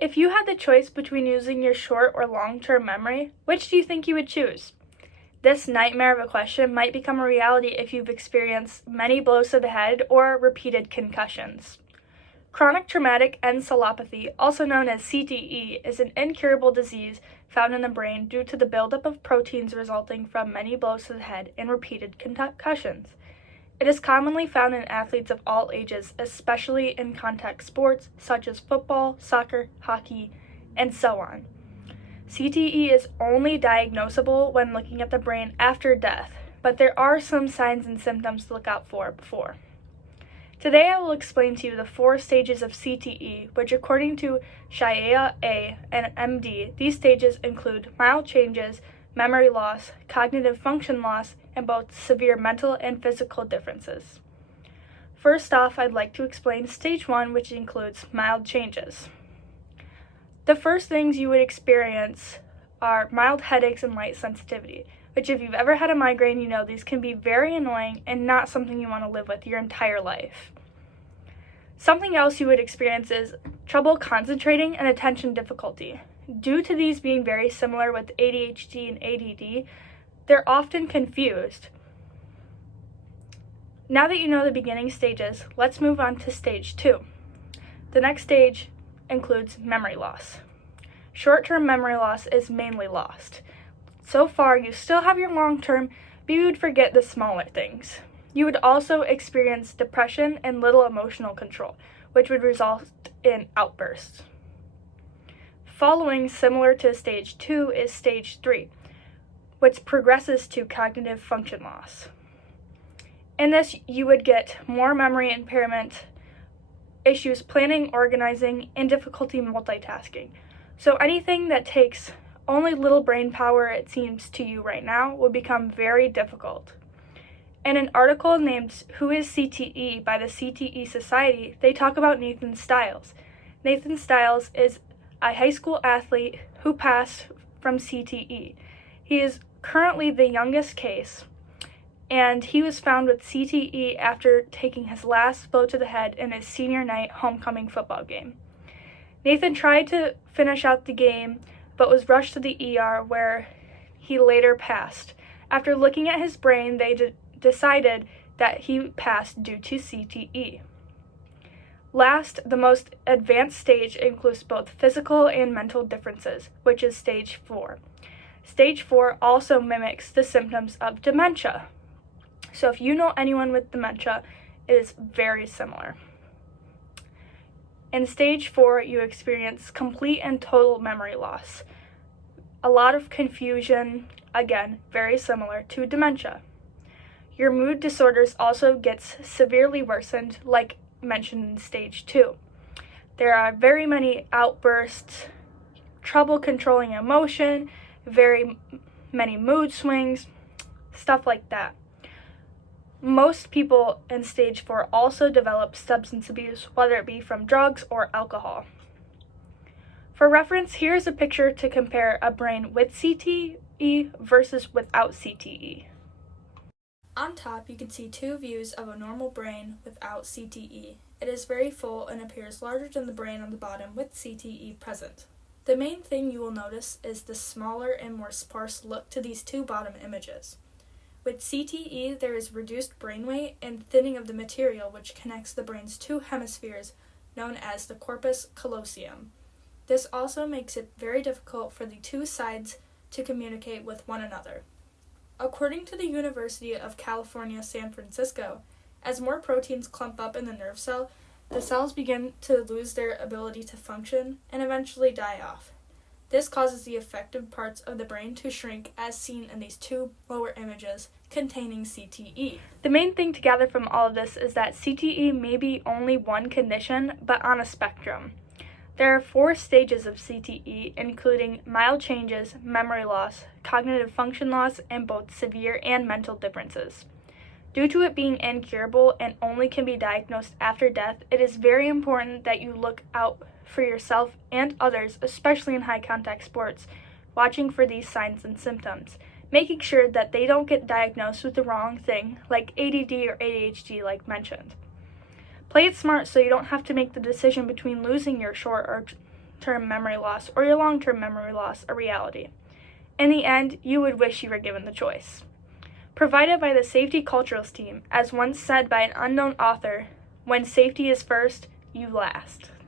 If you had the choice between using your short or long-term memory, which do you think you would choose? This nightmare of a question might become a reality if you've experienced many blows to the head or repeated concussions. Chronic traumatic encephalopathy, also known as CTE, is an incurable disease found in the brain due to the buildup of proteins resulting from many blows to the head and repeated concussions. It is commonly found in athletes of all ages, especially in contact sports such as football, soccer, hockey, and so on. CTE is only diagnosable when looking at the brain after death, but there are some signs and symptoms to look out for before. Today I will explain to you the 4 stages of CTE, which according to Shia A. and MD, these stages include mild changes, memory loss, cognitive function loss, and both severe mental and physical differences. First off, I'd like to explain stage 1, which includes mild changes. The first things you would experience are mild headaches and light sensitivity, which if you've ever had a migraine, you know these can be very annoying and not something you want to live with your entire life. Something else you would experience is trouble concentrating and attention difficulty. Due to these being very similar with ADHD and ADD, they're often confused. Now that you know the beginning stages, let's move on to stage 2. The next stage includes memory loss. Short-term memory loss is mainly lost. So far, you still have your long-term, but you would forget the smaller things. You would also experience depression and little emotional control, which would result in outbursts. Following, similar to stage 2, is stage 3, which progresses to cognitive function loss. In this, you would get more memory impairment, issues planning, organizing, and difficulty multitasking. So anything that takes only little brain power, it seems to you right now, will become very difficult. In an article named Who is CTE by the CTE Society, they talk about Nathan Stiles. Nathan Stiles is a high school athlete who passed from CTE. He is currently the youngest case, and he was found with CTE after taking his last blow to the head in his senior night homecoming football game. Nathan tried to finish out the game, but was rushed to the ER where he later passed. After looking at his brain, they decided that he passed due to CTE. Last, the most advanced stage includes both physical and mental differences, which is stage 4. Stage 4 also mimics the symptoms of dementia. So if you know anyone with dementia, it is very similar. In stage 4, you experience complete and total memory loss. A lot of confusion, again, very similar to dementia. Your mood disorders also gets severely worsened, like mentioned in stage 2. There are very many outbursts, trouble controlling emotion, very many mood swings, stuff like that. Most people in stage 4 also develop substance abuse, whether it be from drugs or alcohol. For reference, here's a picture to compare a brain with CTE versus without CTE. On top, you can see 2 views of a normal brain without CTE. It is very full and appears larger than the brain on the bottom with CTE present. The main thing you will notice is the smaller and more sparse look to these 2 bottom images. With CTE, there is reduced brain weight and thinning of the material which connects the brain's 2 hemispheres, known as the corpus callosum. This also makes it very difficult for the 2 sides to communicate with one another. According to the University of California, San Francisco, as more proteins clump up in the nerve cell, the cells begin to lose their ability to function and eventually die off. This causes the affected parts of the brain to shrink, as seen in these 2 lower images containing CTE. The main thing to gather from all of this is that CTE may be only one condition, but on a spectrum. There are 4 stages of CTE, including mild changes, memory loss, cognitive function loss, and both severe and mental differences. Due to it being incurable and only can be diagnosed after death, it is very important that you look out for yourself and others, especially in high-contact sports, watching for these signs and symptoms, making sure that they don't get diagnosed with the wrong thing, like ADD or ADHD like mentioned. Play it smart so you don't have to make the decision between losing your short or short-term memory loss or your long-term memory loss a reality? In the end, you would wish you were given the choice. Provided by the Safety Culturals team, as once said by an unknown author, when safety is first, you last.